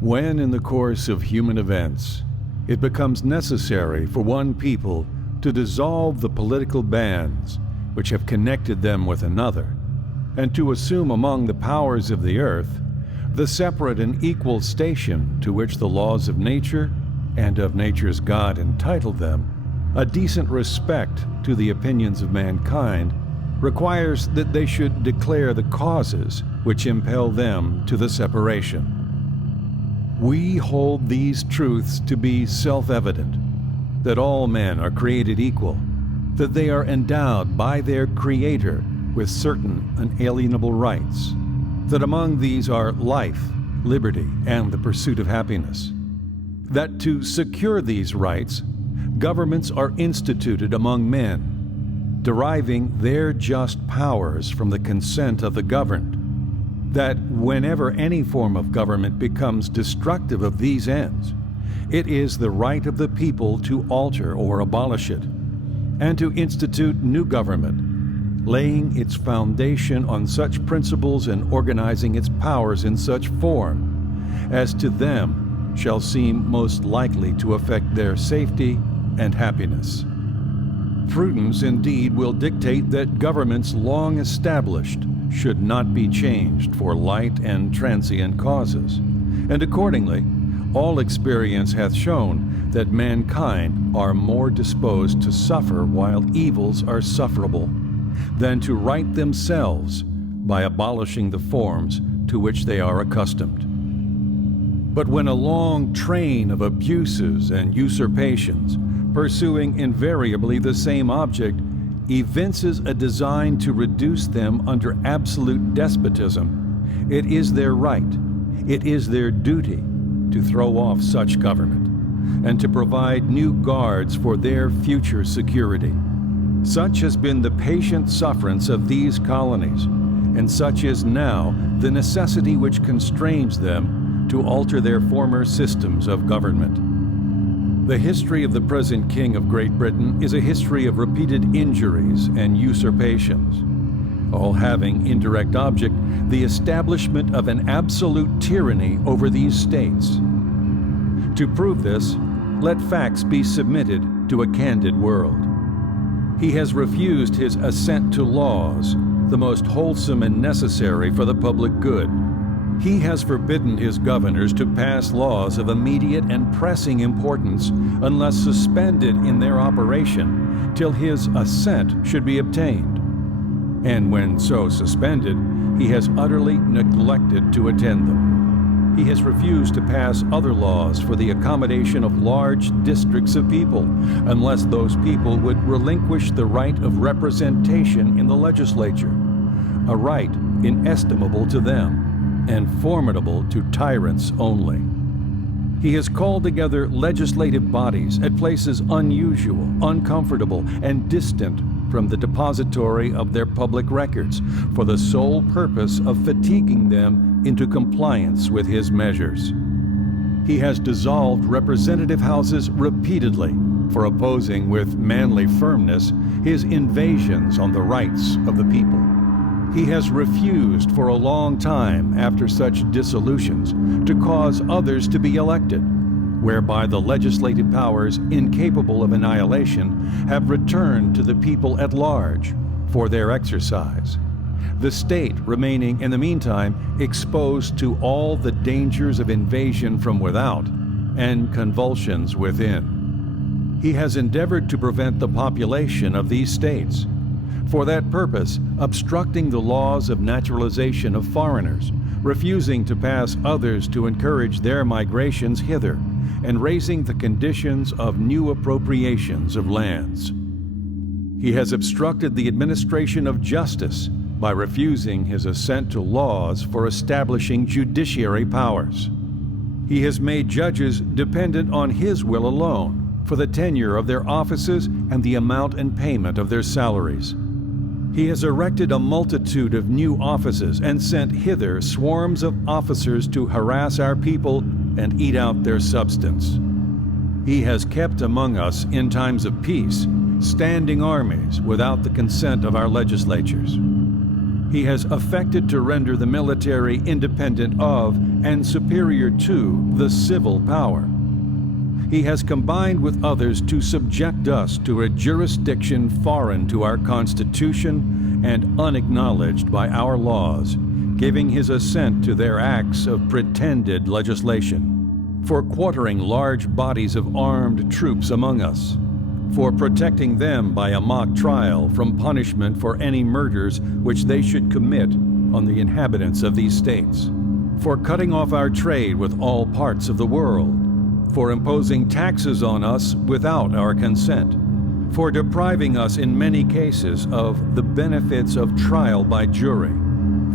When in the course of human events it becomes necessary for one people to dissolve the political bands which have connected them with another, and to assume among the powers of the earth the separate and equal station to which the laws of nature and of nature's God entitled them, a decent respect to the opinions of mankind requires that they should declare the causes which impel them to the separation. We hold these truths to be self-evident, that all men are created equal, that they are endowed by their Creator with certain unalienable rights, that among these are life, liberty, and the pursuit of happiness, that to secure these rights, governments are instituted among men, deriving their just powers from the consent of the governed, that whenever any form of government becomes destructive of these ends, it is the right of the people to alter or abolish it, and to institute new government, laying its foundation on such principles and organizing its powers in such form as to them shall seem most likely to affect their safety and happiness. Prudence indeed will dictate that governments long established should not be changed for light and transient causes, and accordingly all experience hath shown that mankind are more disposed to suffer while evils are sufferable than to right themselves by abolishing the forms to which they are accustomed. But when a long train of abuses and usurpations, pursuing invariably the same object, evinces a design to reduce them under absolute despotism, it is their right, it is their duty to throw off such government, and to provide new guards for their future security. Such has been the patient sufferance of these colonies, and such is now the necessity which constrains them to alter their former systems of government. The history of the present King of Great Britain is a history of repeated injuries and usurpations, all having indirect object the establishment of an absolute tyranny over these states. To prove this, let facts be submitted to a candid world. He has refused his assent to laws, the most wholesome and necessary for the public good. He has forbidden his governors to pass laws of immediate and pressing importance unless suspended in their operation till his assent should be obtained. And when so suspended, he has utterly neglected to attend them. He has refused to pass other laws for the accommodation of large districts of people, unless those people would relinquish the right of representation in the legislature, a right inestimable to them and formidable to tyrants only. He has called together legislative bodies at places unusual, uncomfortable, and distant from the depository of their public records, for the sole purpose of fatiguing them into compliance with his measures. He has dissolved representative houses repeatedly for opposing with manly firmness his invasions on the rights of the people. He has refused for a long time after such dissolutions to cause others to be elected, whereby the legislative powers incapable of annihilation have returned to the people at large for their exercise, the state remaining in the meantime exposed to all the dangers of invasion from without and convulsions within. He has endeavored to prevent the population of these states, for that purpose obstructing the laws of naturalization of foreigners, refusing to pass others to encourage their migrations hither, and raising the conditions of new appropriations of lands. He has obstructed the administration of justice by refusing his assent to laws for establishing judiciary powers. He has made judges dependent on his will alone for the tenure of their offices and the amount and payment of their salaries. He has erected a multitude of new offices and sent hither swarms of officers to harass our people and eat out their substance. He has kept among us in times of peace standing armies without the consent of our legislatures. He has affected to render the military independent of and superior to the civil power. He has combined with others to subject us to a jurisdiction foreign to our Constitution and unacknowledged by our laws, giving his assent to their acts of pretended legislation, for quartering large bodies of armed troops among us, for protecting them by a mock trial from punishment for any murders which they should commit on the inhabitants of these states, for cutting off our trade with all parts of the world, for imposing taxes on us without our consent, for depriving us in many cases of the benefits of trial by jury,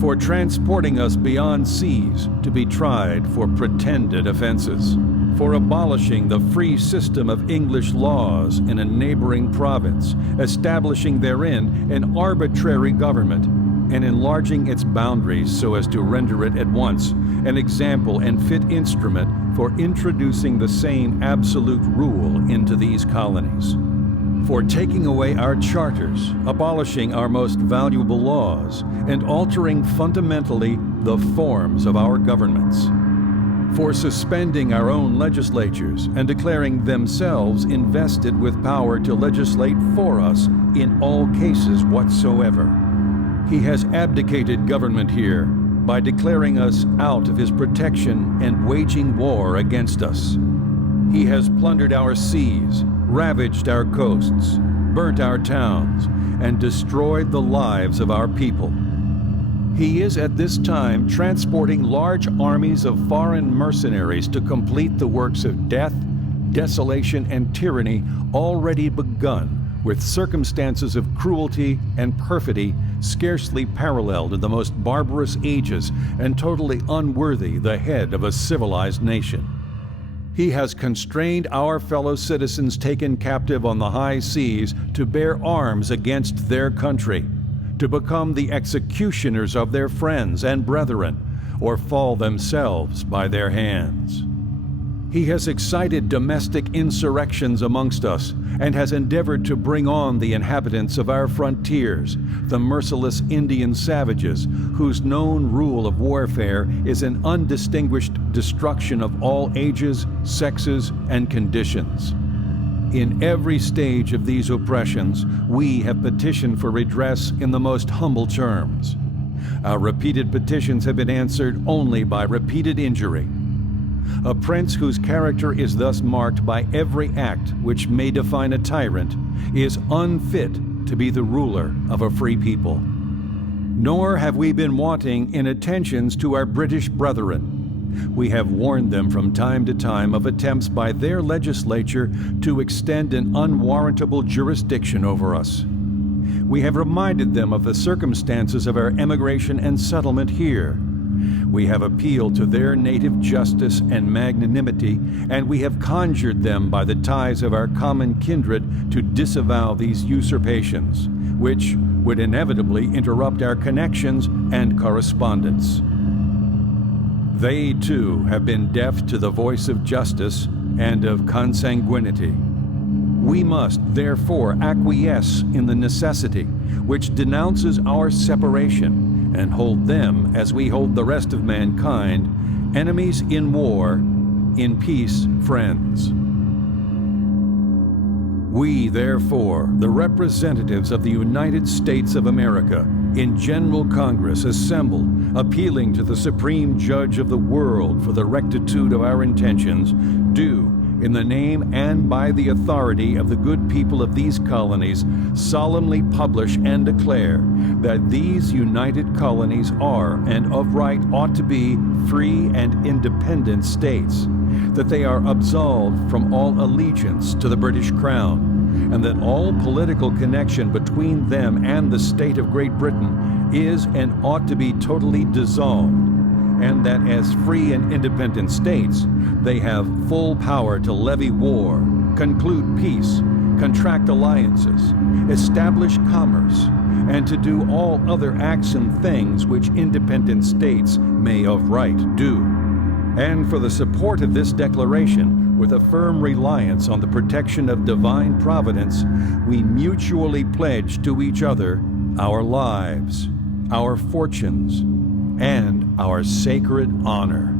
for transporting us beyond seas to be tried for pretended offenses, for abolishing the free system of English laws in a neighboring province, establishing therein an arbitrary government, and enlarging its boundaries so as to render it at once an example and fit instrument for introducing the same absolute rule into these colonies, for taking away our charters, abolishing our most valuable laws, and altering fundamentally the forms of our governments, for suspending our own legislatures and declaring themselves invested with power to legislate for us in all cases whatsoever. He has abdicated government here by declaring us out of his protection and waging war against us. He has plundered our seas, ravaged our coasts, burnt our towns, and destroyed the lives of our people. He is at this time transporting large armies of foreign mercenaries to complete the works of death, desolation, and tyranny already begun, with circumstances of cruelty and perfidy scarcely paralleled in the most barbarous ages and totally unworthy the head of a civilized nation. He has constrained our fellow citizens taken captive on the high seas to bear arms against their country, to become the executioners of their friends and brethren, or fall themselves by their hands. He has excited domestic insurrections amongst us, and has endeavored to bring on the inhabitants of our frontiers, the merciless Indian savages, whose known rule of warfare is an undistinguished destruction of all ages, sexes, and conditions. In every stage of these oppressions, we have petitioned for redress in the most humble terms. Our repeated petitions have been answered only by repeated injury. A prince whose character is thus marked by every act which may define a tyrant is unfit to be the ruler of a free people. Nor have we been wanting in attentions to our British brethren. We have warned them from time to time of attempts by their legislature to extend an unwarrantable jurisdiction over us. We have reminded them of the circumstances of our emigration and settlement here. We have appealed to their native justice and magnanimity, and we have conjured them by the ties of our common kindred to disavow these usurpations, which would inevitably interrupt our connections and correspondence. They, too, have been deaf to the voice of justice and of consanguinity. We must, therefore, acquiesce in the necessity which denounces our separation, and hold them, as we hold the rest of mankind, enemies in war, in peace friends. We, therefore, the representatives of the United States of America, in General Congress assemble, appealing to the Supreme Judge of the world for the rectitude of our intentions, do, in the name and by the authority of the good people of these colonies, solemnly publish and declare that these united colonies are and of right ought to be free and independent states, that they are absolved from all allegiance to the British Crown, and that all political connection between them and the state of Great Britain is and ought to be totally dissolved, and that as free and independent states, they have full power to levy war, conclude peace, contract alliances, establish commerce, and to do all other acts and things which independent states may of right do. And for the support of this declaration, with a firm reliance on the protection of divine providence, we mutually pledge to each other our lives, our fortunes, and our sacred honor.